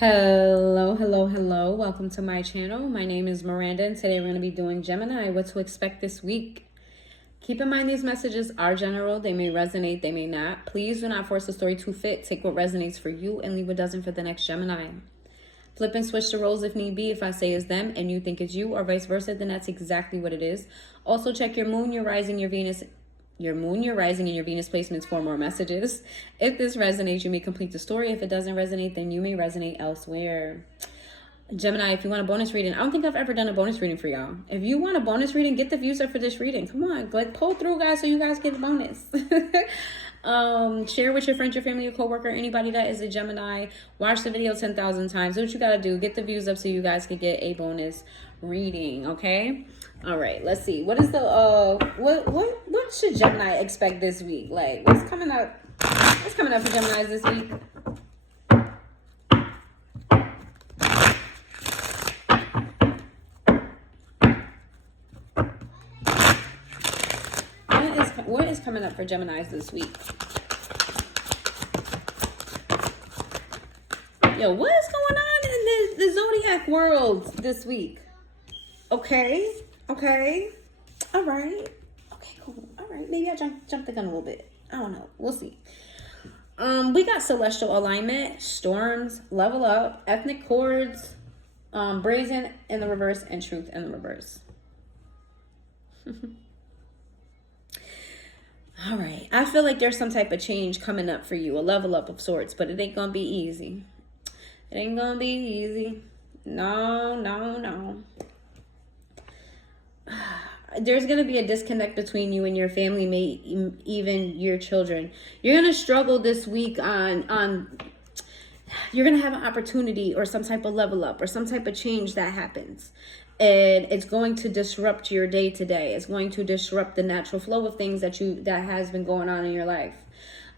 Hello. Welcome to my channel. My name is Miranda, and today we're going to be doing Gemini, what to expect this week. Keep in mind these messages are general. They may resonate, they may not. Please do not force the story to fit. Take what resonates for you and leave what doesn't for the next Gemini. Flip and switch the roles if need be. If I say it's them and you think it's you, or vice versa, then that's exactly what it is. Also check your moon, your rising, your Venus, your rising, and your Venus placements for more messages. If this resonates, you may complete the story. If it doesn't resonate, then you may resonate elsewhere. Gemini, if you want a bonus reading, I don't think I've ever done a bonus reading for y'all. If you want a bonus reading, get the views up for this reading. Come on, like pull through, guys, so you guys get the bonus. Share with your friends, your family, your coworker, anybody that is a Gemini. Watch the video 10,000 times. Do what you gotta do. Get the views up so you guys can get a bonus reading. Okay. All right. Let's see. What is the what should Gemini expect this week? Like, what's coming up? What's coming up for Geminis this week? What is coming up for Geminis this week? Yo, what is going on in the zodiac world this week? Okay. All right. Okay, cool. All right. Maybe I jumped the gun a little bit. I don't know. We'll see. We got celestial alignment, storms, level up, ethnic chords, brazen in the reverse, and truth in the reverse. All right. I feel like there's some type of change coming up for you, a level up of sorts, but it ain't going to be easy. It ain't going to be easy. No. There's going to be a disconnect between you and your family, even your children. You're going to struggle this week on you're going to have an opportunity or some type of level up or some type of change that happens. And it's going to disrupt your day to day. It's going to disrupt the natural flow of things that has been going on in your life.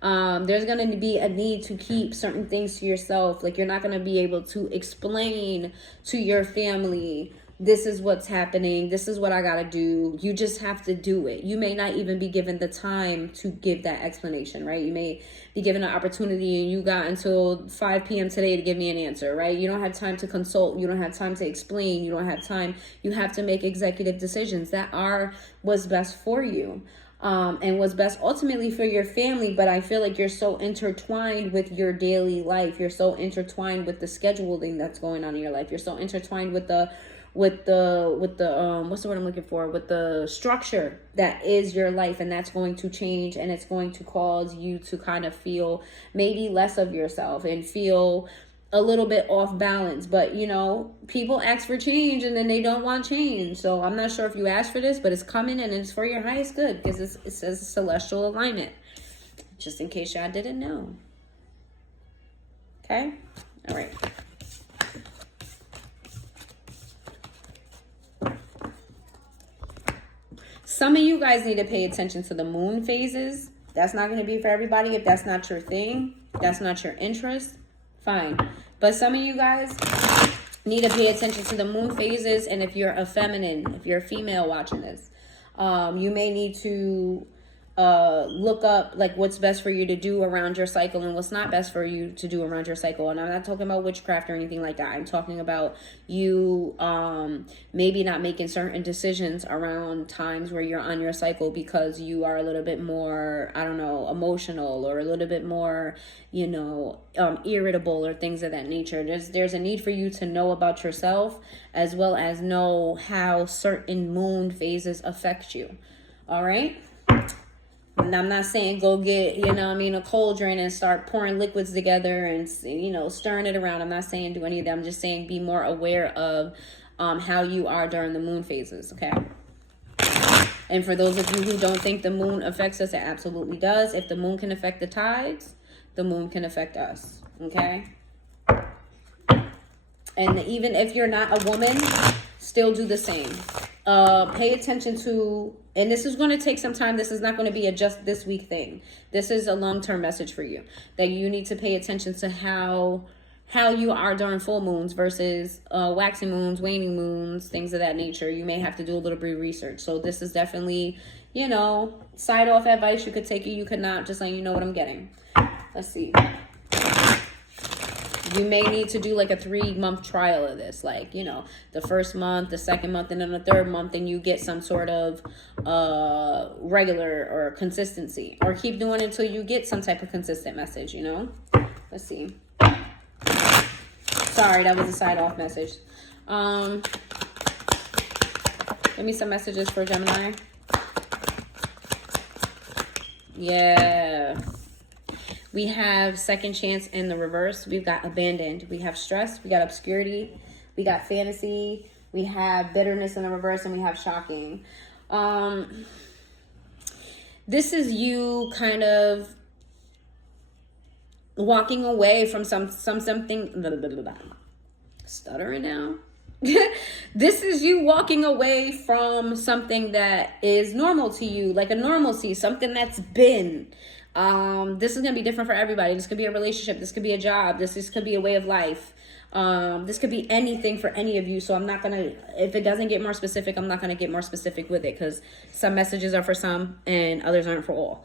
There's going to be a need to keep certain things to yourself. Like, you're not going to be able to explain to your family, this is what's happening. This is what I got to do. You just have to do it. You may not even be given the time to give that explanation, right? You may be given an opportunity and you got until 5 p.m. today to give me an answer, right? You don't have time to consult. You don't have time to explain. You don't have time. You have to make executive decisions that are what's best for you. And what's best ultimately for your family. But I feel like you're so intertwined with your daily life. You're so intertwined with the scheduling that's going on in your life. You're so intertwined with the what's the word I'm looking for? With the structure that is your life, and that's going to change, and it's going to cause you to kind of feel maybe less of yourself and feel a little bit off balance. But you know, people ask for change and then they don't want change. So I'm not sure if you asked for this, but it's coming and it's for your highest good, because it says celestial alignment, just in case y'all didn't know. Okay. All right. Some of you guys need to pay attention to the moon phases. That's not going to be for everybody. If that's not your thing, that's not your interest, fine. But some of you guys need to pay attention to the moon phases. And if you're a feminine, if you're a female watching this, you may need to look up like what's best for you to do around your cycle and what's not best for you to do around your cycle. And I'm not talking about witchcraft or anything like that. I'm talking about you maybe not making certain decisions around times where you're on your cycle because you are a little bit more, I don't know, emotional, or a little bit more, you know, irritable, or things of that nature. There's a need for you to know about yourself, as well as know how certain moon phases affect you. All right. And I'm not saying go get, a cauldron and start pouring liquids together and, stirring it around. I'm not saying do any of that. I'm just saying be more aware of how you are during the moon phases, okay? And for those of you who don't think the moon affects us, it absolutely does. If the moon can affect the tides, the moon can affect us, okay? And even if you're not a woman, still do the same. Pay attention to, and this is going to take some time. This is not going to be a just this week thing. This is a long-term message for you, that you need to pay attention to how you are during full moons versus waxing moons, waning moons, things of that nature. You may have to do a little bit of research. So this is definitely, side off advice. You could take it, you could not, just letting you know what I'm getting. Let's see. You may need to do like a 3-month trial of this. Like, you know, the first month, the second month, and then the third month, and you get some sort of regular or consistency. Or keep doing it until you get some type of consistent message, you know? Let's see. Sorry, that was a side off message. Give me some messages for Gemini. Yeah. We have second chance in the reverse. We've got abandoned. We have stress. We got obscurity. We got fantasy. We have bitterness in the reverse, and we have shocking. This is you kind of walking away from something. Blah, blah, blah, blah. Stuttering now. This is you walking away from something that is normal to you, like a normalcy, something that's been. This is going to be different for everybody. This could be a relationship. This could be a job. This could be a way of life. This could be anything for any of you. So I'm not going to, if it doesn't get more specific, I'm not going to get more specific with it, because some messages are for some and others aren't for all.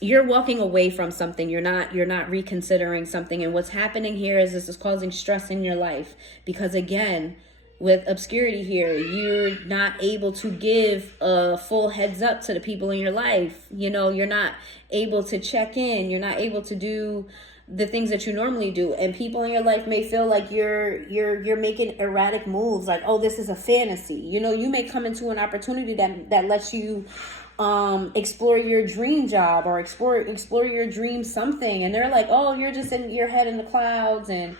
You're walking away from something. You're not reconsidering something. And what's happening here is this is causing stress in your life, because again, with obscurity here, you're not able to give a full heads up to the people in your life. You know, you're not able to check in. You're not able to do the things that you normally do. And people in your life may feel like you're making erratic moves, like, oh, this is a fantasy. You know, you may come into an opportunity that lets you explore your dream job or explore your dream something, and they're like, oh, you're just in your head in the clouds, and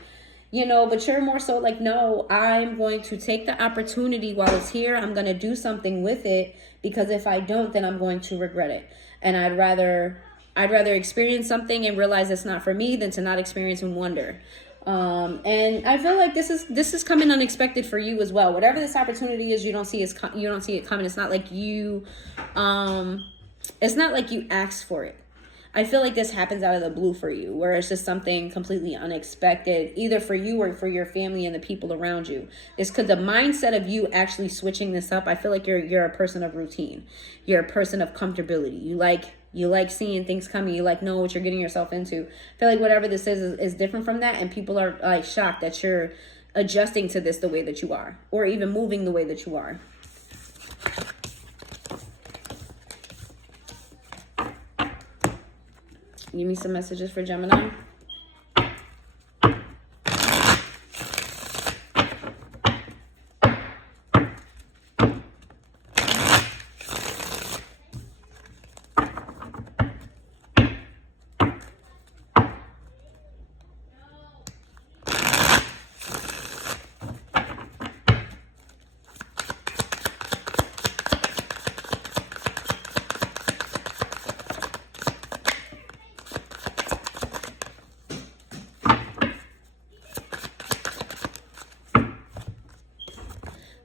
you know, but you're more so like, no, I'm going to take the opportunity while it's here. I'm going to do something with it, because if I don't, then I'm going to regret it. And I'd rather experience something and realize it's not for me than to not experience and wonder. And I feel like this is coming unexpected for you as well. Whatever this opportunity is, you don't see it coming. It's not like you asked for it. I feel like this happens out of the blue for you, where it's just something completely unexpected, either for you or for your family and the people around you. It's because the mindset of you actually switching this up. I feel like you're a person of routine. You're a person of comfortability. You like seeing things coming. You like know what you're getting yourself into. I feel like whatever this is different from that, and people are like shocked that you're adjusting to this the way that you are, or even moving the way that you are. Give me some messages for Gemini.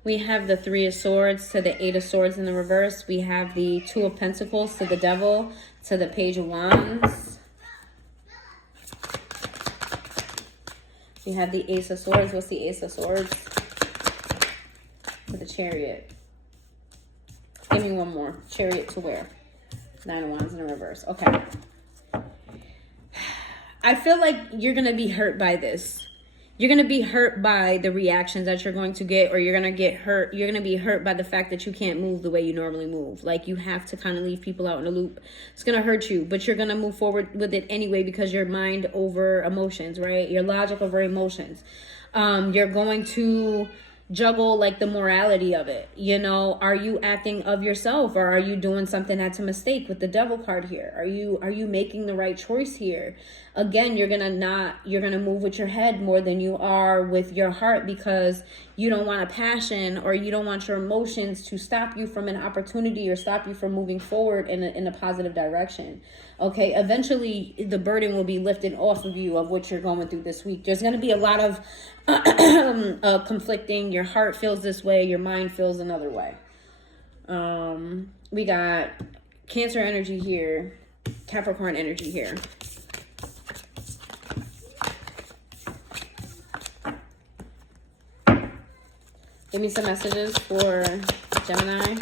We have the 3 of Swords to the 8 of Swords in the reverse. We have the 2 of Pentacles to the Devil to the Page of Wands. We have the Ace of Swords. What's the Ace of Swords? To the Chariot. Give me one more. Chariot to where? 9 of Wands in the reverse. Okay. I feel like you're going to be hurt by this. You're going to be hurt by the reactions that you're going to get, or you're going to get hurt. You're going to be hurt by the fact that you can't move the way you normally move. Like, you have to kind of leave people out in the loop. It's going to hurt you, but you're going to move forward with it anyway, because you're mind over emotions, right? You're logic over emotions. You're going to juggle like the morality of it. You know, are you acting of yourself, or are you doing something that's a mistake with the Devil card here? Are you making the right choice here? Again, you're gonna move with your head more than you are with your heart, because you don't want a passion, or you don't want your emotions to stop you from an opportunity or stop you from moving forward in a positive direction. Okay, eventually the burden will be lifted off of you of what you're going through this week. There's going to be a lot of conflicting. Your heart feels this way, your mind feels another way. We got Cancer energy here, Capricorn energy here. Give me some messages for Gemini.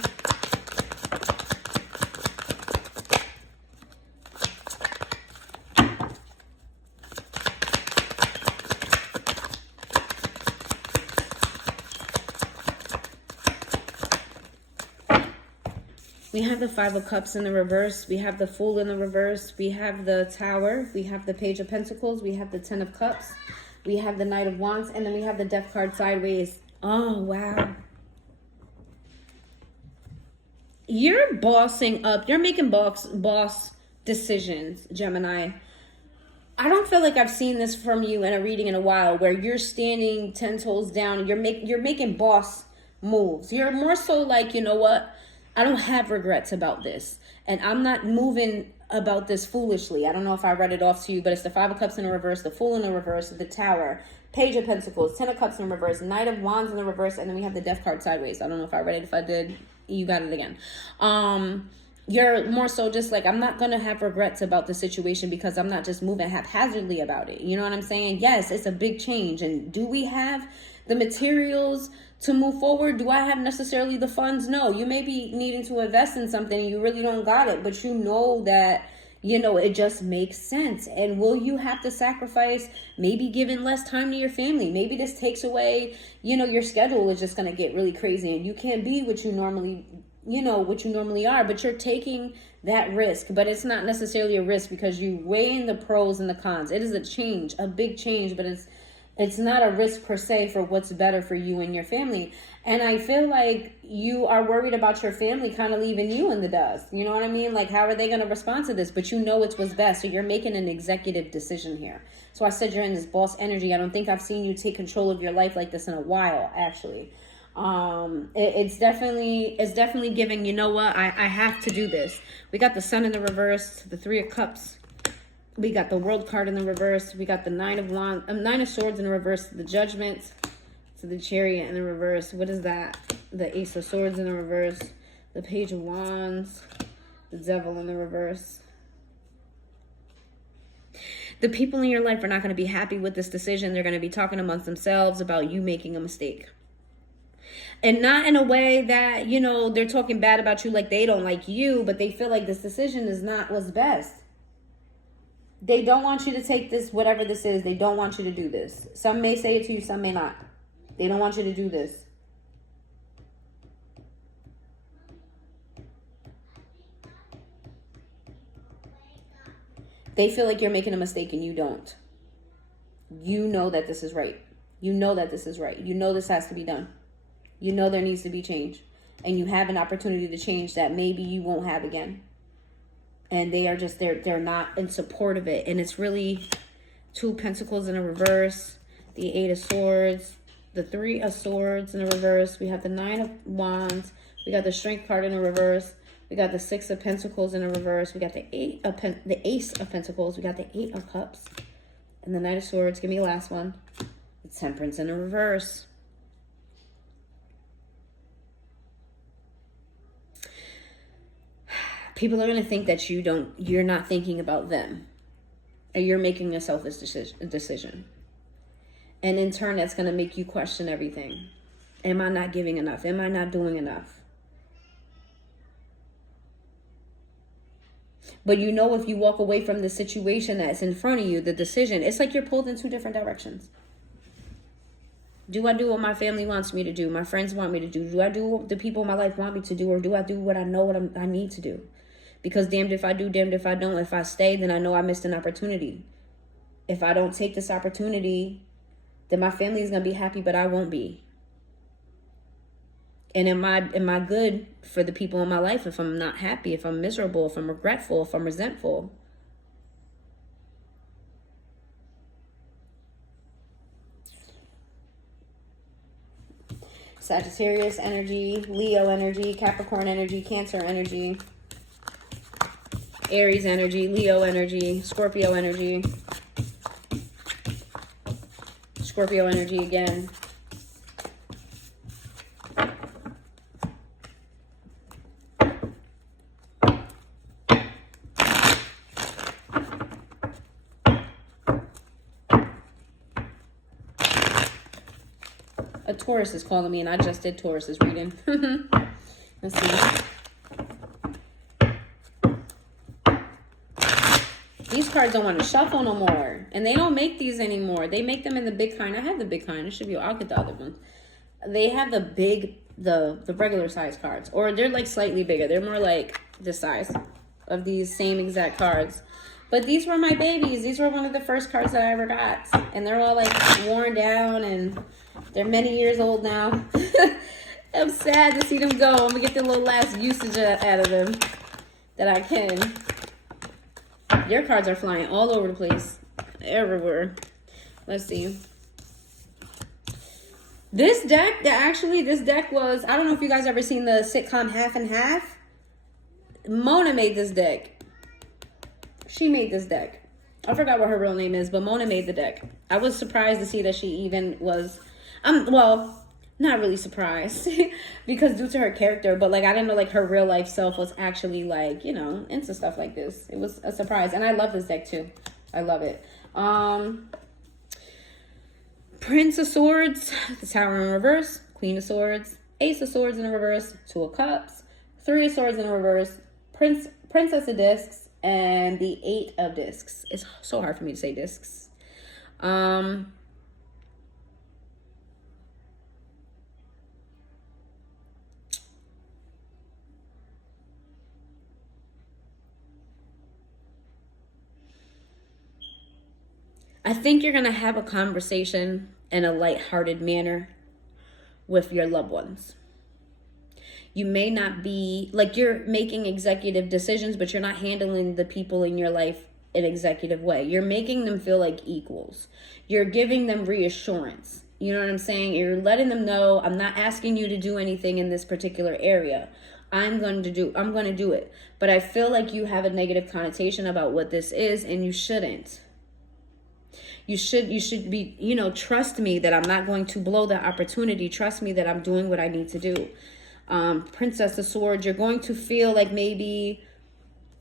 We have the Five of Cups in the reverse. We have the Fool in the reverse. We have the Tower. We have the Page of Pentacles. We have the Ten of Cups. We have the Knight of Wands. And then we have the Death card sideways. Oh, wow. You're bossing up. You're making boss decisions, Gemini. I don't feel like I've seen this from you in a reading in a while, where you're standing 10 toes down and you're making boss moves. You're more so like, you know what? I don't have regrets about this. And I'm not moving about this foolishly. I don't know if I read it off to you, but it's the Five of Cups in the reverse, the Fool in the reverse, the Tower, Page of Pentacles, Ten of Cups in the reverse, Knight of Wands in the reverse, and then we have the Death card sideways. I don't know if I read it. If I did, you got it again. You're more so just like, I'm not going to have regrets about the situation because I'm not just moving haphazardly about it. You know what I'm saying? Yes, it's a big change. And do we have the materials to move forward? Do I have necessarily the funds? No. You may be needing to invest in something and you really don't got it, but you know that, you know, it just makes sense. And will you have to sacrifice maybe giving less time to your family? Maybe this takes away, you know, your schedule is just going to get really crazy and you can't be what you normally are, but you're taking that risk. But it's not necessarily a risk because you weigh in the pros and the cons. It is a change, a big change, but it's not a risk per se for what's better for you and your family. And I feel like you are worried about your family kind of leaving you in the dust. You know what I mean? Like, how are they going to respond to this? But you know it's what's best. So you're making an executive decision here. So I said you're in this boss energy. I don't think I've seen you take control of your life like this in a while, actually. It's definitely giving, you know what, I have to do this. We got the Sun in the reverse, the Three of Cups. We got the World card in the reverse. We got the Nine of Swords in the reverse, the Judgment. So the Chariot in the reverse. What is that? The Ace of Swords in the reverse. The Page of Wands. The Devil in the reverse. The people in your life are not going to be happy with this decision. They're going to be talking amongst themselves about you making a mistake. And not in a way that, you know, they're talking bad about you like they don't like you, but they feel like this decision is not what's best. They don't want you to take this, whatever this is. They don't want you to do this. Some may say it to you, some may not. They don't want you to do this. They feel like you're making a mistake and you don't. You know that this is right. You know that this is right. You know this has to be done. You know there needs to be change. And you have an opportunity to change that maybe you won't have again. And they are just, they're not in support of it. And it's really Two of Pentacles in a reverse, the Eight of Swords, the Three of Swords in a reverse. We have the Nine of Wands. We got the Strength card in a reverse. We got the Six of Pentacles in a reverse. We got the Ace of Pentacles. We got the Eight of Cups. And the Knight of Swords. Give me the last one. The Temperance in a reverse. People are going to think that you're not thinking about them. And you're making a selfish decision. And in turn, that's going to make you question everything. Am I not giving enough? Am I not doing enough? But you know, if you walk away from the situation that's in front of you, the decision, it's like you're pulled in two different directions. Do I do what my family wants me to do? My friends want me to do? Do I do what the people in my life want me to do? Or do I do what I know I need to do? Because damned if I do, damned if I don't. If I stay, then I know I missed an opportunity. If I don't take this opportunity, then my family is going to be happy, but I won't be. And am I good for the people in my life if I'm not happy, if I'm miserable, if I'm regretful, if I'm resentful? Sagittarius energy, Leo energy, Capricorn energy, Cancer energy, Aries energy, Leo energy, Scorpio energy, Scorpio energy again. A Taurus is calling me, and I just did Taurus's reading. Let's see. These cards don't want to shuffle no more. And they don't make these anymore. They make them in the big kind. I have the big kind. It should be, I'll get the other one. They have the big the regular size cards, or they're like slightly bigger. They're more like the size of these same exact cards. But these were my babies. These were one of the first cards that I ever got, and they're all like worn down, and they're many years old now. I'm sad to see them go. I'm gonna get the little last usage out of them that I can. Your cards are flying all over the place, everywhere. Let's see. This deck, this deck was, I don't know if you guys ever seen the sitcom Half and Half. Mona made this deck. She made this deck. I forgot what her real name is, but Mona made the deck. I was surprised to see that she even was, well, not really surprised because due to her character, but like I didn't know like her real life self was actually like, you know, into stuff like this. It was a surprise, and I love this deck too. I love it. Prince of Swords, the Tower in reverse, Queen of Swords, Ace of Swords in reverse, Two of Cups, Three of Swords in reverse, Princess of Discs, and the Eight of Discs. It's so hard for me to say discs. I think you're going to have a conversation in a lighthearted manner with your loved ones. You may not be, like you're making executive decisions, but you're not handling the people in your life in an executive way. You're making them feel like equals. You're giving them reassurance. You know what I'm saying? You're letting them know, I'm not asking you to do anything in this particular area. I'm going to do it. But I feel like you have a negative connotation about what this is, and you shouldn't. You should be, you know, trust me that I'm not going to blow that opportunity. Trust me that I'm doing what I need to do. Princess of Swords, you're going to feel like maybe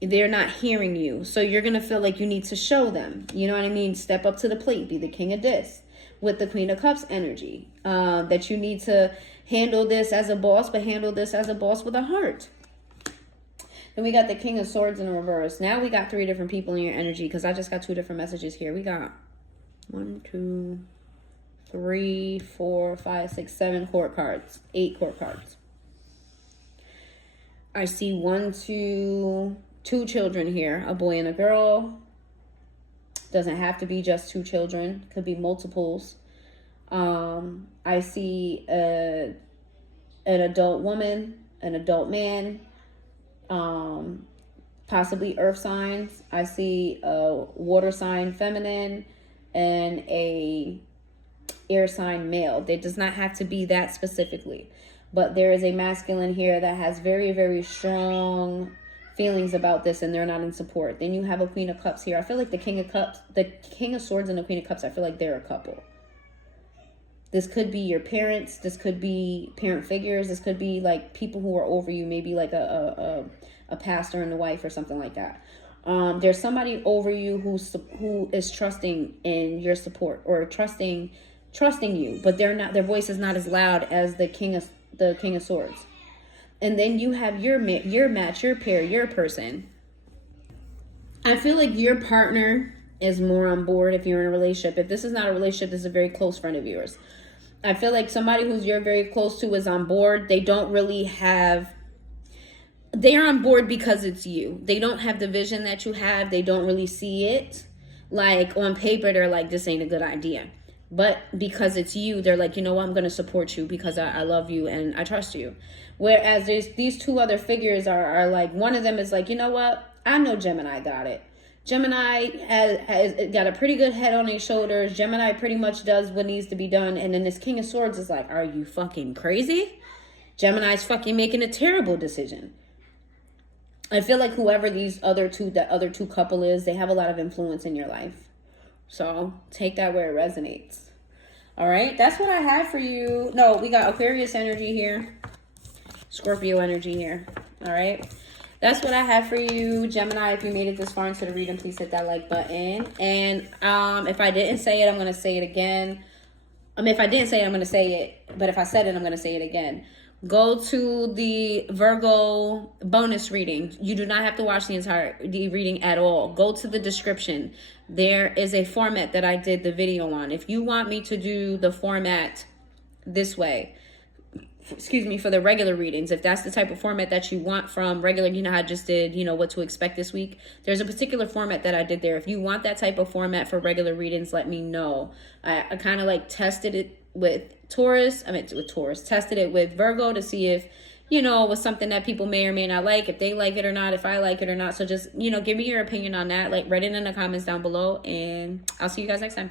they're not hearing you. So you're going to feel like you need to show them. You know what I mean? Step up to the plate. Be the King of Discs with the Queen of Cups energy. That you need to handle this as a boss, but handle this as a boss with a heart. Then we got the King of Swords in reverse. Now we got 3 different people in your energy because I just got 2 different messages here. We got 1, 2, 3, 4, 5, 6, 7 court cards. 8 court cards. I see 2 children here. A boy and a girl. Doesn't have to be just 2 children. Could be multiples. I see an adult woman, an adult man. Possibly earth signs. I see a water sign feminine and a air sign male. It does not have to be that specifically, but there is a masculine here that has very, very strong feelings about this, and they're not in support. Then you have a Queen of Cups here. I feel like the King of Cups, the King of Swords and the Queen of Cups, I feel like they're a couple. This could be your parents. This could be parent figures. This could be like people who are over you, maybe like a pastor and a wife or something like that. There's somebody over you who is trusting in your support or trusting you, but they're not. Their voice is not as loud as the King of Swords. And then you have your match, your pair, your person. I feel like your partner is more on board if you're in a relationship. If this is not a relationship, this is a very close friend of yours. I feel like somebody who's you're very close to is on board. They don't really have... They're on board because it's you. They don't have the vision that you have. They don't really see it. Like, on paper, they're like, this ain't a good idea. But because it's you, they're like, you know what, I'm going to support you because I love you and I trust you. Whereas these 2 other figures are like, one of them is like, you know what, I know Gemini got it. Gemini has got a pretty good head on his shoulders. Gemini pretty much does what needs to be done. And then this King of Swords is like, are you fucking crazy? Gemini's fucking making a terrible decision. I feel like whoever that other two couple is, they have a lot of influence in your life. So take that where it resonates. All right, that's what I have for you. No, we got Aquarius energy here. Scorpio energy here. All right. That's what I have for you, Gemini. If you made it this far into the reading, please hit that like button. And if I didn't say it, I'm going to say it again. If I didn't say it, I'm going to say it. But if I said it, I'm going to say it again. Go to the Virgo bonus reading. You do not have to watch the reading at all. Go to the description. There is a format that I did the video on. If you want me to do the format this way, excuse me, for the regular readings. If that's the type of format that you want from regular, you know how I just did, you know, what to expect this week. There's a particular format that I did there. If you want that type of format for regular readings, let me know. I kind of like tested it with Taurus. Tested it with Virgo to see if, you know, it was something that people may or may not like, if they like it or not, if I like it or not. So just, you know, give me your opinion on that. Like, write it in the comments down below, and I'll see you guys next time.